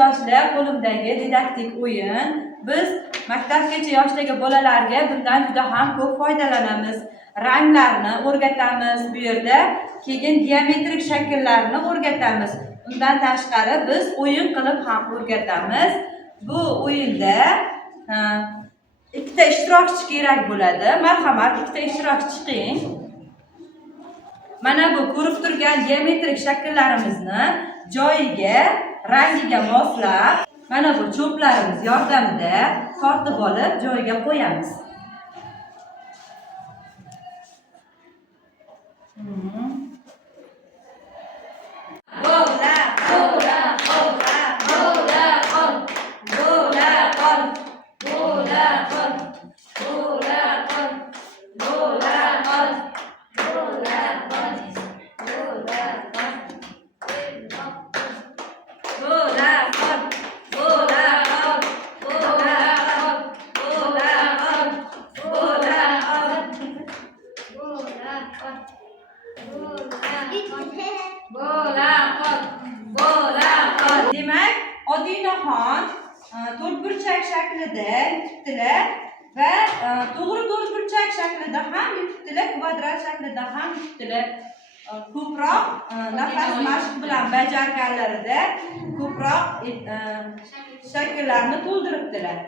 kursdoshlar, qo'limdagi didaktik o'yin. Biz maktabgacha yoshdagi bolalarga bundan juda ham ko'p foydalanamiz. Ranglarni o'rgatamiz bu yerda, keyin geometrik shakllarni o'rgatamiz. Undan tashqari biz o'yin qilib ham o'rgatamiz. Bu o'yinda ikkita ishtirokchi kerak bo'ladi. Marhamat, ikkita ishtirokchi chiqing. Mana bu ko'rib turgan geometrik shakllarimizni joyiga, rangiga moslab, mana bu cho'plarimiz yordamida tortib olib joyiga qo'yamiz. Demak, oddiynohon to'rtburchak shaklida yutibdilar va to'g'ri to'rtburchak shaklida ham yutibdilar, kvadrat shaklida ham yutibdilar. Ko'proq nafas mashq bilan bajarganlarida ko'proq shakllarni to'ldiribdilar.